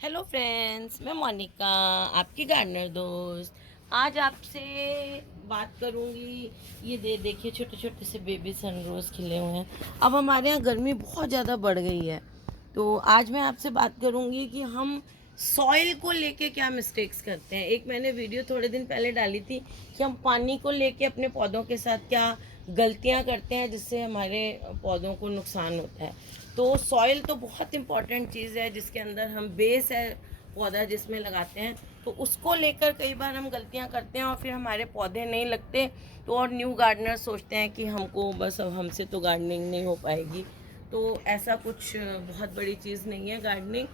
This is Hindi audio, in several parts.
हेलो फ्रेंड्स, मैं मोनिका, आपकी गार्डनर दोस्त। आज आपसे बात करूंगी। ये देखिए, छोटे छोटे से बेबी सनरोज खिले हुए हैं। अब हमारे यहाँ गर्मी बहुत ज़्यादा बढ़ गई है, तो आज मैं आपसे बात करूंगी कि हम सॉइल को लेके क्या मिस्टेक्स करते हैं। एक मैंने वीडियो थोड़े दिन पहले डाली थी कि हम पानी को लेके अपने पौधों के साथ क्या गलतियाँ करते हैं जिससे हमारे पौधों को नुकसान होता है। तो सॉइल तो बहुत इम्पॉर्टेंट चीज़ है, जिसके अंदर हम बेस है पौधा जिसमें लगाते हैं, तो उसको लेकर कई बार हम गलतियां करते हैं और फिर हमारे पौधे नहीं लगते। तो और न्यू गार्डनर सोचते हैं कि हमको बस अब हमसे तो गार्डनिंग नहीं हो पाएगी। तो ऐसा कुछ बहुत बड़ी चीज़ नहीं है गार्डनिंग।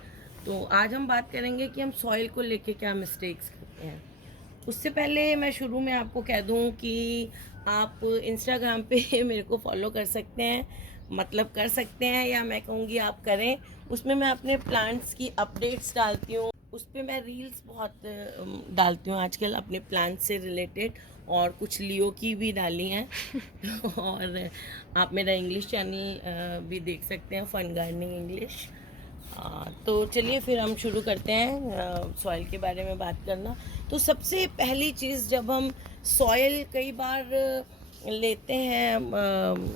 तो आज हम बात करेंगे कि हम सॉइल को लेके क्या मिस्टेक्स करते हैं। उससे पहले मैं शुरू में आपको कह दूं कि आप इंस्टाग्राम पे मेरे को फॉलो कर सकते हैं, मतलब कर सकते हैं, या मैं कहूँगी आप करें। उसमें मैं अपने प्लांट्स की अपडेट्स डालती हूँ। उस पर मैं रील्स बहुत डालती हूँ आजकल अपने प्लांट्स से रिलेटेड, और कुछ लियो की भी डाली हैं और आप मेरा इंग्लिश चैनल भी देख सकते हैं, फन गार्डनिंग इंग्लिश। तो चलिए फिर हम शुरू करते हैं सॉइल के बारे में बात करना। तो सबसे पहली चीज़, जब हम सॉइल कई बार लेते हैं,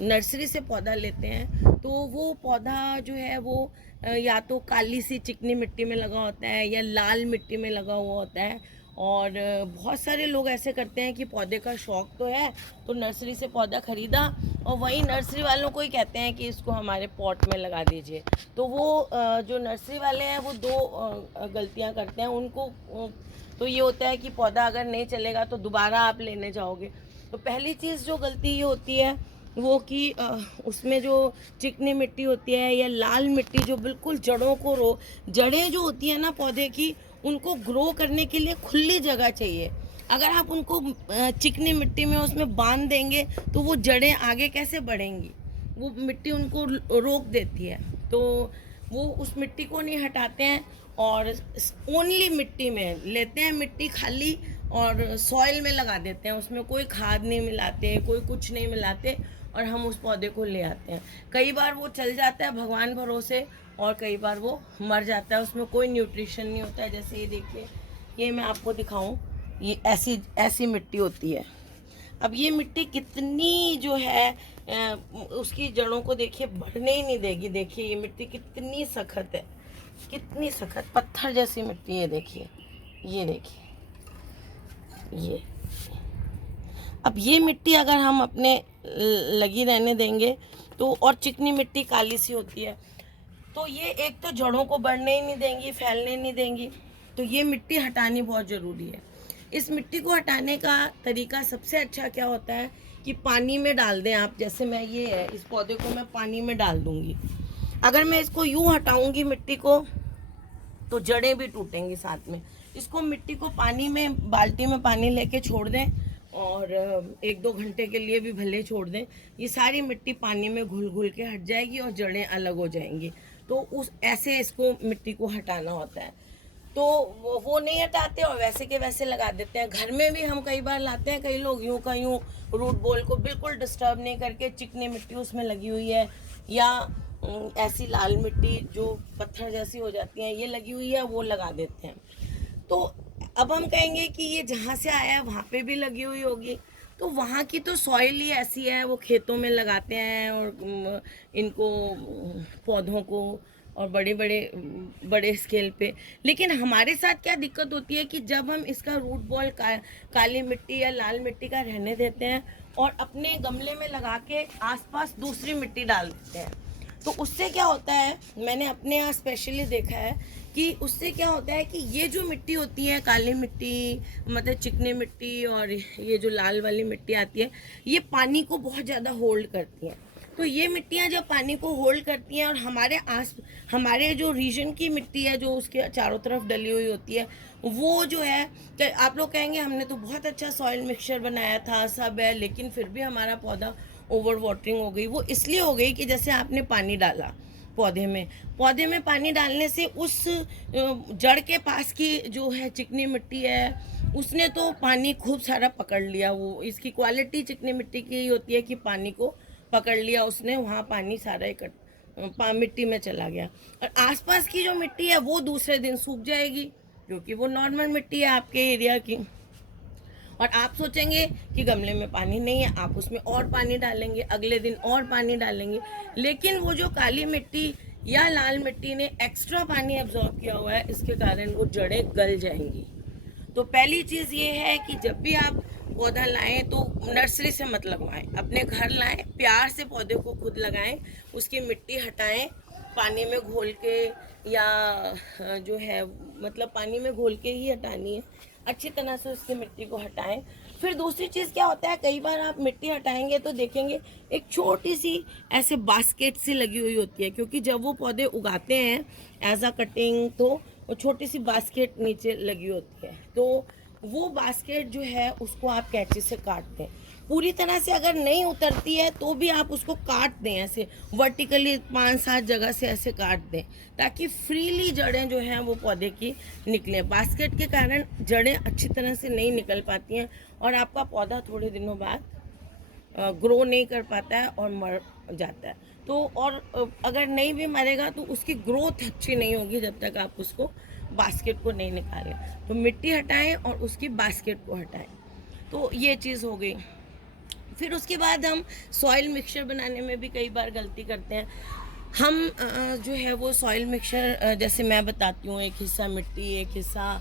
नर्सरी से पौधा लेते हैं, तो वो पौधा जो है वो या तो काली सी चिकनी मिट्टी में लगा होता है या लाल मिट्टी में लगा हुआ होता है। और बहुत सारे लोग ऐसे करते हैं कि पौधे का शौक तो है, तो नर्सरी से पौधा ख़रीदा और वही नर्सरी वालों को ही कहते हैं कि इसको हमारे पॉट में लगा दीजिए। तो वो जो नर्सरी वाले हैं वो दो गलतियां करते हैं उनको। तो ये होता है कि पौधा अगर नहीं चलेगा तो दोबारा आप लेने जाओगे। तो पहली चीज़ जो गलती ये होती है वो कि उसमें जो चिकनी मिट्टी होती है या लाल मिट्टी जो बिल्कुल जड़ों को जड़ें जो होती है ना पौधे की, उनको ग्रो करने के लिए खुली जगह चाहिए। अगर आप उनको चिकनी मिट्टी में उसमें बांध देंगे तो वो जड़ें आगे कैसे बढ़ेंगी, वो मिट्टी उनको रोक देती है। तो वो उस मिट्टी को नहीं हटाते हैं और ओनली मिट्टी में लेते हैं, मिट्टी खाली, और सॉइल में लगा देते हैं। उसमें कोई खाद नहीं मिलाते, कोई कुछ नहीं मिलाते, और हम उस पौधे को ले आते हैं। कई बार वो चल जाता है भगवान भरोसे, और कई बार वो मर जाता है, उसमें कोई न्यूट्रिशन नहीं होता है। जैसे ये देखिए, ये मैं आपको दिखाऊं, ये ऐसी ऐसी मिट्टी होती है। अब ये मिट्टी कितनी जो है उसकी जड़ों को देखिए बढ़ने ही नहीं देगी। देखिए ये मिट्टी कितनी सख्त है, कितनी सख्त पत्थर जैसी मिट्टी है। देखिए, ये देखिए, ये अब ये मिट्टी अगर हम अपने लगी रहने देंगे तो, और चिकनी मिट्टी काली सी होती है, तो ये एक तो जड़ों को बढ़ने ही नहीं देंगी, फैलने नहीं देंगी। तो ये मिट्टी हटानी बहुत ज़रूरी है। इस मिट्टी को हटाने का तरीका सबसे अच्छा क्या होता है कि पानी में डाल दें आप। जैसे मैं ये है, इस पौधे को मैं पानी में डाल दूंगी। अगर मैं इसको यूं हटाऊंगी मिट्टी को, तो जड़ें भी टूटेंगी साथ में। इसको मिट्टी को पानी में, बाल्टी में पानी लेके छोड़ दें, और 1-2 घंटे के लिए भी भले छोड़ दें। ये सारी मिट्टी पानी में घुल घुल के हट जाएगी और जड़ें अलग हो जाएंगी। तो उस ऐसे इसको मिट्टी को हटाना होता है। तो वो नहीं हटाते और वैसे के वैसे लगा देते हैं। घर में भी हम कई बार लाते हैं, कई लोग यूं का यूं रूट बॉल को बिल्कुल डिस्टर्ब नहीं करके, चिकनी मिट्टी उसमें लगी हुई है या ऐसी लाल मिट्टी जो पत्थर जैसी हो जाती है ये लगी हुई है, वो लगा देते हैं। तो अब हम कहेंगे कि ये जहाँ से आया है वहाँ पे भी लगी हुई होगी। तो वहाँ की तो सॉइल ही ऐसी है, वो खेतों में लगाते हैं और इनको पौधों को, और बड़े बड़े बड़े स्केल पे। लेकिन हमारे साथ क्या दिक्कत होती है कि जब हम इसका रूट बॉल काली मिट्टी या लाल मिट्टी का रहने देते हैं और अपने गमले में लगा के आसपास दूसरी मिट्टी डाल देते हैं, तो उससे क्या होता है, मैंने अपने यहाँ स्पेशली देखा है कि उससे क्या होता है कि ये जो मिट्टी होती है, काली मिट्टी मतलब चिकनी मिट्टी, और ये जो लाल वाली मिट्टी आती है, ये पानी को बहुत ज़्यादा होल्ड करती हैं। तो ये मिट्टियाँ जब पानी को होल्ड करती हैं और हमारे जो रीजन की मिट्टी है जो उसके चारों तरफ डली हुई होती है, वो जो है, तो आप लोग कहेंगे हमने तो बहुत अच्छा सॉइल मिक्सचर बनाया था, सब है, लेकिन फिर भी हमारा पौधा ओवर वाटरिंग हो गई। वो इसलिए हो गई कि जैसे आपने पानी डाला पौधे में पानी डालने से उस जड़ के पास की जो है चिकनी मिट्टी है, उसने तो पानी खूब सारा पकड़ लिया। वो इसकी क्वालिटी चिकनी मिट्टी की होती है कि पानी को पकड़ लिया उसने, वहाँ पानी सारा मिट्टी में चला गया, और आसपास की जो मिट्टी है वो दूसरे दिन सूख जाएगी, क्योंकि वो नॉर्मल मिट्टी है आपके एरिया की। और आप सोचेंगे कि गमले में पानी नहीं है, आप उसमें और पानी डालेंगे, अगले दिन और पानी डालेंगे, लेकिन वो जो काली मिट्टी या लाल मिट्टी ने एक्स्ट्रा पानी एब्जॉर्ब किया हुआ है, इसके कारण वो जड़ें गल जाएंगी। तो पहली चीज़ ये है कि जब भी आप पौधा लाएं तो नर्सरी से मत लगवाएं, अपने घर लाएं, प्यार से पौधे को खुद लगाएं, उसकी मिट्टी हटाएं पानी में घोल के, या जो है मतलब पानी में घोल के ही हटानी है, अच्छी तरह से उसकी मिट्टी को हटाएं। फिर दूसरी चीज़ क्या होता है, कई बार आप मिट्टी हटाएंगे तो देखेंगे एक छोटी सी ऐसे बास्केट सी लगी हुई होती है, क्योंकि जब वो पौधे उगाते हैं एज अ कटिंग तो वो छोटी सी बास्केट नीचे लगी होती है, तो वो बास्केट जो है उसको आप कैंची से काट दें। पूरी तरह से अगर नहीं उतरती है तो भी आप उसको काट दें, ऐसे वर्टिकली 5-7 जगह से ऐसे काट दें, ताकि फ्रीली जड़ें जो हैं वो पौधे की निकलें। बास्केट के कारण जड़ें अच्छी तरह से नहीं निकल पाती हैं और आपका पौधा थोड़े दिनों बाद ग्रो नहीं कर पाता है और मर जाता है। तो और अगर नहीं भी मरेगा तो उसकी ग्रोथ अच्छी नहीं होगी जब तक आप उसको बास्केट को नहीं निकालें। तो मिट्टी हटाएं और उसकी बास्केट को हटाएं। तो ये चीज़ हो गई। फिर उसके बाद हम सॉइल मिक्सचर बनाने में भी कई बार गलती करते हैं। हम जो है वो सॉइल मिक्सचर जैसे मैं बताती हूँ, एक हिस्सा मिट्टी, एक हिस्सा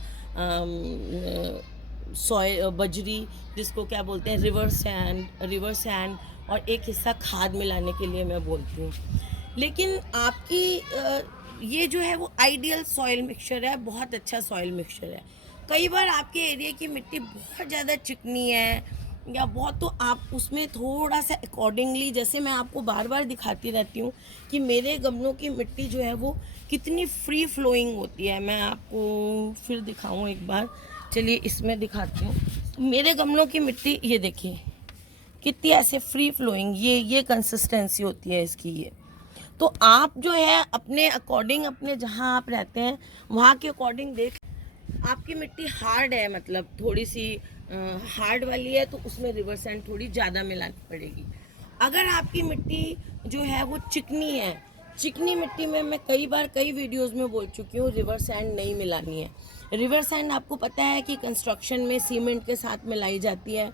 सॉइल बजरी, जिसको क्या बोलते हैं रिवर सैंड, और एक हिस्सा खाद मिलाने के लिए मैं बोलती हूँ। लेकिन आपकी ये जो है वो आइडियल सॉइल मिक्सचर है, बहुत अच्छा सॉइल मिक्सचर है। कई बार आपके एरिया की मिट्टी बहुत ज़्यादा चिकनी है या बहुत, तो आप उसमें थोड़ा सा अकॉर्डिंगली, जैसे मैं आपको बार बार दिखाती रहती हूँ कि मेरे गमलों की मिट्टी जो है वो कितनी फ्री फ्लोइंग होती है। मैं आपको फिर दिखाऊँ एक बार, चलिए इसमें दिखाती हूँ। मेरे गमलों की मिट्टी ये देखिए कितनी ऐसे फ्री फ्लोइंग, ये कंसिस्टेंसी होती है इसकी। ये तो आप जो है अपने अकॉर्डिंग, अपने जहाँ आप रहते हैं वहाँ के अकॉर्डिंग देख, आपकी मिट्टी हार्ड है, मतलब थोड़ी सी हार्ड वाली है, तो उसमें रिवर सैंड थोड़ी ज़्यादा मिलानी पड़ेगी। अगर आपकी मिट्टी जो है वो चिकनी है, चिकनी मिट्टी में मैं कई बार कई वीडियोस में बोल चुकी हूँ रिवर सैंड नहीं मिलानी है। रिवर सैंड आपको पता है कि कंस्ट्रक्शन में सीमेंट के साथ मिलाई जाती है,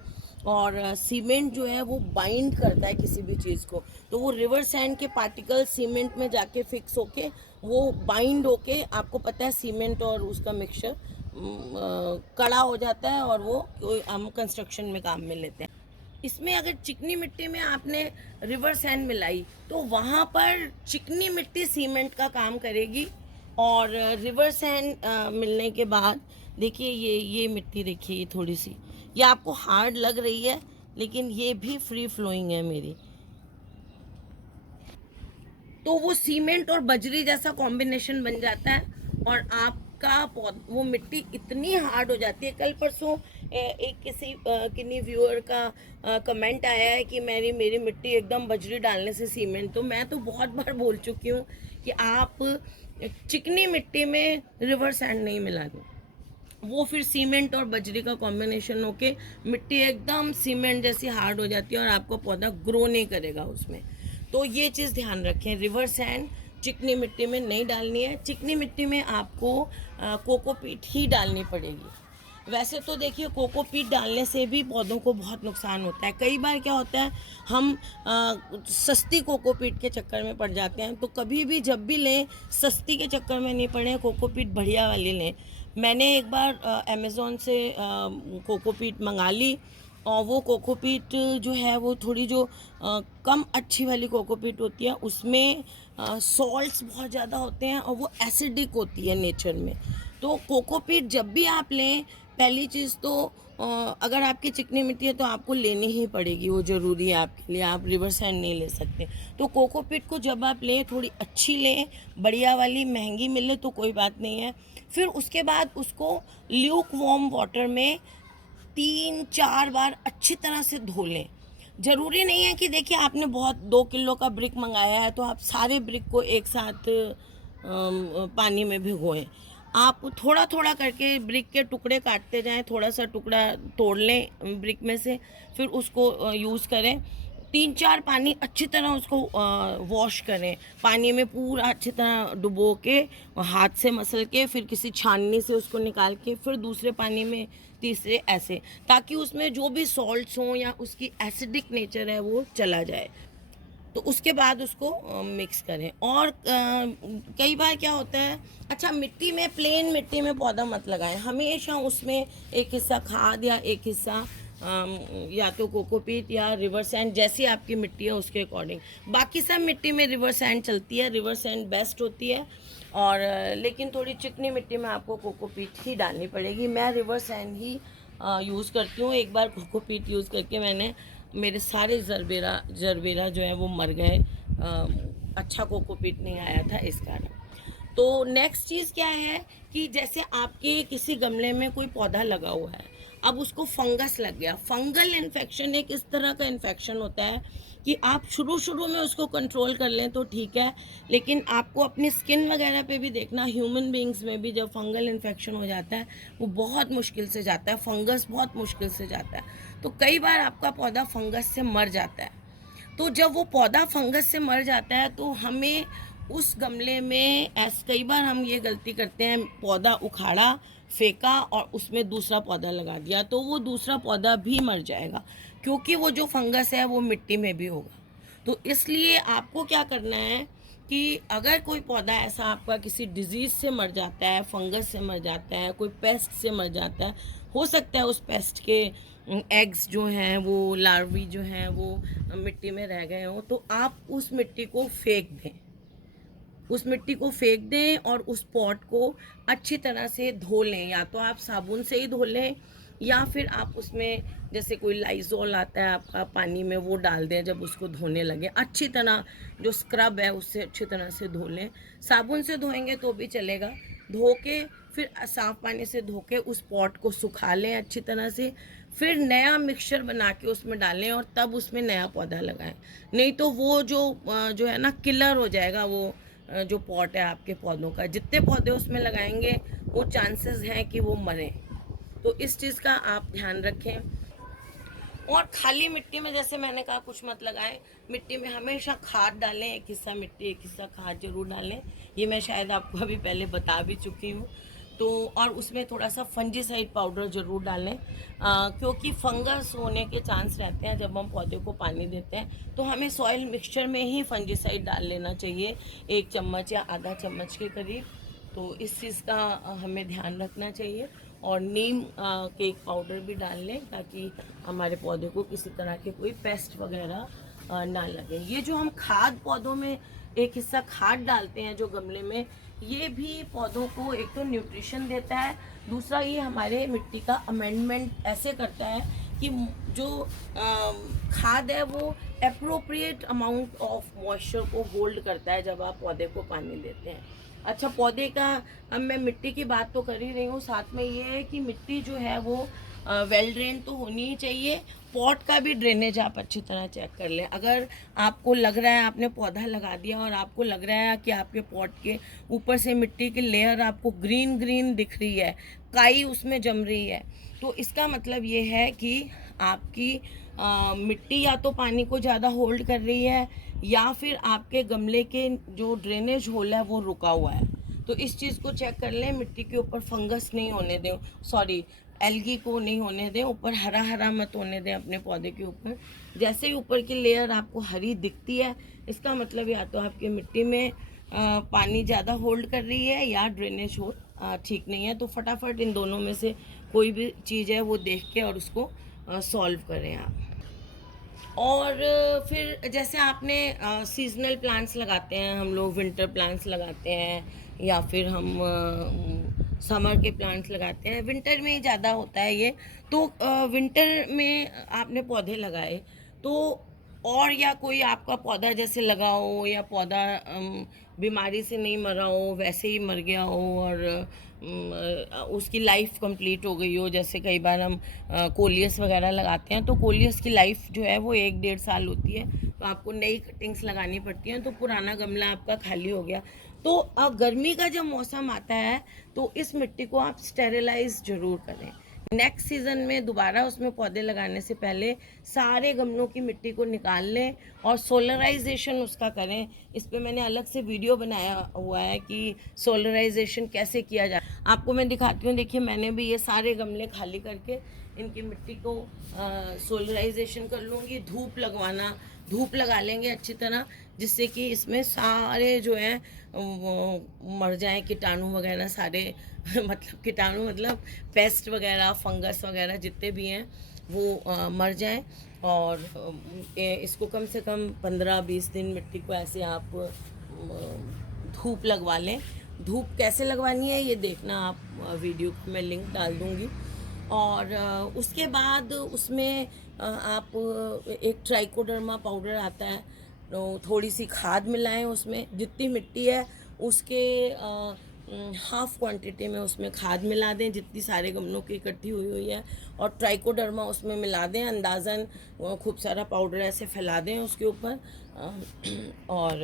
और सीमेंट जो है वो बाइंड करता है किसी भी चीज़ को, तो वो रिवर सैंड के पार्टिकल सीमेंट में जाके फिक्स होके वो बाइंड होके, आपको पता है सीमेंट और उसका मिक्सचर कड़ा हो जाता है, और वो हम कंस्ट्रक्शन में काम में लेते हैं। इसमें अगर चिकनी मिट्टी में आपने रिवर सैंड मिलाई तो वहाँ पर चिकनी मिट्टी सीमेंट का काम करेगी, और रिवर सैंड मिलने के बाद देखिए ये मिट्टी देखिए, ये थोड़ी सी, ये आपको हार्ड लग रही है लेकिन ये भी फ्री फ्लोइंग है मेरी। तो वो सीमेंट और बजरी जैसा कॉम्बिनेशन बन जाता है, और आपका वो मिट्टी इतनी हार्ड हो जाती है। कल परसों एक किन्हीं व्यूअर का कमेंट आया है कि मेरी मिट्टी एकदम बजरी डालने से सीमेंट, तो मैं तो बहुत बार बोल चुकी हूँ कि आप चिकनी मिट्टी में रिवर सैंड नहीं मिला दें, वो फिर सीमेंट और बजरी का कॉम्बिनेशन होके मिट्टी एकदम सीमेंट जैसी हार्ड हो जाती है और आपका पौधा ग्रो नहीं करेगा उसमें। तो ये चीज़ ध्यान रखें, रिवर सैंड चिकनी मिट्टी में नहीं डालनी है। चिकनी मिट्टी में आपको कोकोपीट ही डालनी पड़ेगी। वैसे तो देखिए कोकोपीट डालने से भी पौधों को बहुत नुकसान होता है। कई बार क्या होता है, हम सस्ती कोकोपीट के चक्कर में पड़ जाते हैं। तो कभी भी जब भी लें सस्ती के चक्कर में नहीं पड़े, कोकोपीट बढ़िया वाली लें। मैंने एक बार अमेज़ोन से कोकोपीट मंगा ली, और वो कोकोपीट जो है वो थोड़ी जो कम अच्छी वाली कोकोपीट होती है, उसमें सॉल्ट्स बहुत ज़्यादा होते हैं और वो एसिडिक होती है नेचर में। तो कोकोपीट जब भी आप लें, पहली चीज़ तो अगर आपकी चिकनी मिट्टी है तो आपको लेनी ही पड़ेगी, वो ज़रूरी है आपके लिए, आप रिवर सैंड नहीं ले सकते। तो कोकोपीट को जब आप लें थोड़ी अच्छी लें, बढ़िया वाली, महंगी मिले तो कोई बात नहीं है। फिर उसके बाद उसको ल्यूक वार्म वाटर में 3-4 बार अच्छी तरह से धो लें। ज़रूरी नहीं है कि देखिए आपने बहुत 2 किलो का ब्रिक मंगाया है तो आप सारे ब्रिक को एक साथ पानी में भिगोएं। आप थोड़ा थोड़ा करके ब्रिक के टुकड़े काटते जाएं, थोड़ा सा टुकड़ा तोड़ लें ब्रिक में से, फिर उसको यूज़ करें। 3-4 पानी अच्छी तरह उसको वॉश करें, पानी में पूरा अच्छी तरह डुबो के, हाथ से मसल के, फिर किसी छाननी से उसको निकाल के, फिर दूसरे पानी में, तीसरे, ऐसे, ताकि उसमें जो भी सॉल्ट्स हों या उसकी एसिडिक नेचर है वो चला जाए। तो उसके बाद उसको मिक्स करें। और कई बार क्या होता है, अच्छा मिट्टी में, प्लेन मिट्टी में पौधा मत लगाएं, हमेशा उसमें एक हिस्सा खाद या एक हिस्सा या तो कोकोपीट या रिवर सैंड, जैसी आपकी मिट्टी है उसके अकॉर्डिंग। बाकी सब मिट्टी में रिवर सैंड चलती है, रिवर सैंड बेस्ट होती है। और लेकिन थोड़ी चिकनी मिट्टी में आपको कोकोपीट ही डालनी पड़ेगी। मैं रिवर सैंड ही यूज़ करती हूँ। एक बार कोकोपीट यूज़ करके मैंने, मेरे सारे जरबेरा जो है वो मर गए, अच्छा कोकोपीट नहीं आया था इस कारण। तो नेक्स्ट चीज़ क्या है कि जैसे आपके किसी गमले में कोई पौधा लगा हुआ है, अब उसको फंगस लग गया। फंगल इन्फेक्शन एक इस तरह का इन्फेक्शन होता है कि आप शुरू में उसको कंट्रोल कर लें तो ठीक है, लेकिन आपको अपनी स्किन वगैरह पे भी देखना, ह्यूमन बींग्स में भी जब फंगल इन्फेक्शन हो जाता है वो बहुत मुश्किल से जाता है, फंगस बहुत मुश्किल से जाता है। तो कई बार आपका पौधा फंगस से मर जाता है। तो जब वो पौधा फंगस से मर जाता है तो हमें उस गमले में, कई बार हम ये गलती करते हैं, पौधा उखाड़ा, फेंका और उसमें दूसरा पौधा लगा दिया, तो वो दूसरा पौधा भी मर जाएगा, क्योंकि वो जो फंगस है वो मिट्टी में भी होगा। तो इसलिए आपको क्या करना है कि अगर कोई पौधा ऐसा आपका किसी डिजीज़ से मर जाता है, फंगस से मर जाता है, कोई पेस्ट से मर जाता है, हो सकता है उस पेस्ट के एग्स जो हैं, वो लार्वी जो हैं वो मिट्टी में रह गए हों, तो आप उस मिट्टी को फेंक दें, उस मिट्टी को फेंक दें और उस पॉट को अच्छी तरह से धो लें। या तो आप साबुन से ही धो लें, या फिर आप उसमें जैसे कोई लाइजोल आता है आपका पानी में, वो डाल दें। जब उसको धोने लगे अच्छी तरह, जो स्क्रब है उससे अच्छी तरह से धो लें। साबुन से धोएंगे तो भी चलेगा, धो के फिर साफ़ पानी से धो के उस पॉट को सुखा लें अच्छी तरह से, फिर नया मिक्सचर बना के उसमें डालें और तब उसमें नया पौधा लगाएं। नहीं तो वो जो है ना, किलर हो जाएगा वो जो पॉट है आपके पौधों का। जितने पौधे उसमें लगाएंगे वो चांसेस हैं कि वो मरें। तो इस चीज़ का आप ध्यान रखें। और खाली मिट्टी में, जैसे मैंने कहा, कुछ मत लगाएं। मिट्टी में हमेशा खाद डालें, एक हिस्सा मिट्टी एक हिस्सा खाद जरूर डालें। ये मैं शायद आपको अभी पहले बता भी चुकी हूँ। तो और उसमें थोड़ा सा फंजीसाइड पाउडर ज़रूर डालें, क्योंकि फंगस होने के चांस रहते हैं जब हम पौधे को पानी देते हैं। तो हमें सॉइल मिक्सचर में ही फंजीसाइड डाल लेना चाहिए, 1 चम्मच या आधा चम्मच के करीब। तो इस चीज़ का हमें ध्यान रखना चाहिए। और नीम केक पाउडर भी डाल लें, ताकि हमारे पौधे को किसी तरह के कोई पेस्ट वगैरह ना लगे। ये जो हम खाद पौधों में एक हिस्सा खाद डालते हैं जो गमले में, ये भी पौधों को एक तो न्यूट्रिशन देता है, दूसरा ये हमारे मिट्टी का अमेंडमेंट ऐसे करता है कि जो खाद है वो अप्रोप्रिएट अमाउंट ऑफ मॉइस्चर को होल्ड करता है जब आप पौधे को पानी देते हैं। अच्छा, पौधे का, अब मैं मिट्टी की बात तो कर ही रही हूँ, साथ में ये है कि मिट्टी जो है वो वेल ड्रेन तो होनी ही चाहिए। पॉट का भी ड्रेनेज आप अच्छी तरह चेक कर लें। अगर आपको लग रहा है, आपने पौधा लगा दिया और आपको लग रहा है कि आपके पॉट के ऊपर से मिट्टी की लेयर आपको ग्रीन ग्रीन दिख रही है, काई उसमें जम रही है, तो इसका मतलब ये है कि आपकी मिट्टी या तो पानी को ज़्यादा होल्ड कर रही है, या फिर आपके गमले के जो ड्रेनेज होल है वो रुका हुआ है। तो इस चीज़ को चेक कर लें। मिट्टी के ऊपर फंगस नहीं होने दें, सॉरी, एल्गी को नहीं होने दें, ऊपर हरा हरा मत होने दें अपने पौधे के ऊपर। जैसे ही ऊपर की लेयर आपको हरी दिखती है, इसका मतलब या तो आपकी मिट्टी में पानी ज़्यादा होल्ड कर रही है या ड्रेनेज होल ठीक नहीं है। तो फटाफट इन दोनों में से कोई भी चीज़ है वो देख के और उसको सॉल्व करें आप। और फिर जैसे आपने सीजनल प्लांट्स लगाते हैं, हम लोग विंटर प्लांट्स लगाते हैं, या फिर हम समर के प्लांट्स लगाते हैं। विंटर में ही ज़्यादा होता है ये। तो विंटर में आपने पौधे लगाए तो, और या कोई आपका पौधा जैसे लगा हो, या पौधा बीमारी से नहीं मरा हो, वैसे ही मर गया हो और उसकी लाइफ कंप्लीट हो गई हो। जैसे कई बार हम कोलियस वगैरह लगाते हैं, तो कोलियस की लाइफ जो है वो 1-1.5 साल होती है, तो आपको नई कटिंग्स लगानी पड़ती हैं। तो पुराना गमला आपका खाली हो गया। तो गर्मी का जब मौसम आता है तो इस मिट्टी को आप स्टेरिलाइज ज़रूर करें। नेक्स्ट सीज़न में दोबारा उसमें पौधे लगाने से पहले सारे गमलों की मिट्टी को निकाल लें और सोलराइजेशन उसका करें। इस पे मैंने अलग से वीडियो बनाया हुआ है कि सोलराइजेशन कैसे किया जाए। आपको मैं दिखाती हूँ। देखिए, मैंने भी ये सारे गमले खाली करके इनकी मिट्टी को सोलराइजेशन कर लूँगी। धूप लगा लेंगे अच्छी तरह, जिससे कि इसमें सारे जो हैं मर जाएं, कीटाणु वगैरह सारे मतलब कीटाणु मतलब पेस्ट वगैरह, फंगस वगैरह जितने भी हैं वो मर जाएं। और इसको कम से कम 15-20 दिन मिट्टी को ऐसे आप धूप लगवा लें। धूप कैसे लगवानी है ये देखना आप, वीडियो को मैं लिंक डाल दूँगी। और उसके बाद उसमें आप एक ट्राइकोडर्मा पाउडर आता है, तो थोड़ी सी खाद मिलाएं उसमें। जितनी मिट्टी है उसके हाफ क्वांटिटी में उसमें खाद मिला दें, जितनी सारे गमलों की इकट्ठी हुई हुई है, और ट्राइकोडर्मा उसमें मिला दें अंदाज़न। खूब सारा पाउडर ऐसे फैला दें उसके ऊपर, और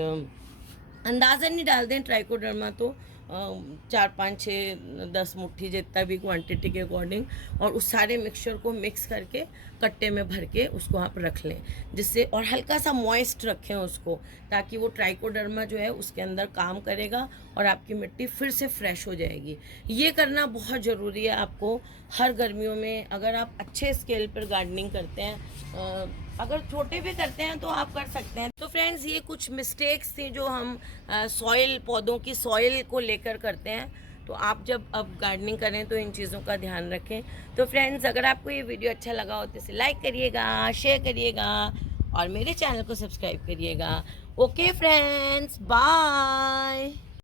अंदाज़न नहीं डाल दें ट्राइकोडर्मा तो 4-5-6-10 मुट्ठी जितना भी क्वांटिटी के अकॉर्डिंग, और उस सारे मिक्सचर को मिक्स करके कट्टे में भर के उसको आप रख लें, जिससे, और हल्का सा मॉइस्ट रखें उसको, ताकि वो ट्राइकोडर्मा जो है उसके अंदर काम करेगा और आपकी मिट्टी फिर से फ्रेश हो जाएगी। ये करना बहुत ज़रूरी है आपको हर गर्मियों में। अगर आप अच्छे स्केल पर गार्डनिंग करते हैं, अगर छोटे भी करते हैं तो आप कर सकते हैं। तो फ्रेंड्स, ये कुछ मिस्टेक्स थी जो हम सॉइल, पौधों की सॉइल को लेकर करते हैं। तो आप जब अब गार्डनिंग करें तो इन चीज़ों का ध्यान रखें। तो फ्रेंड्स, अगर आपको ये वीडियो अच्छा लगा हो तो इसे लाइक करिएगा, शेयर करिएगा और मेरे चैनल को सब्सक्राइब करिएगा। Okay friends, bye.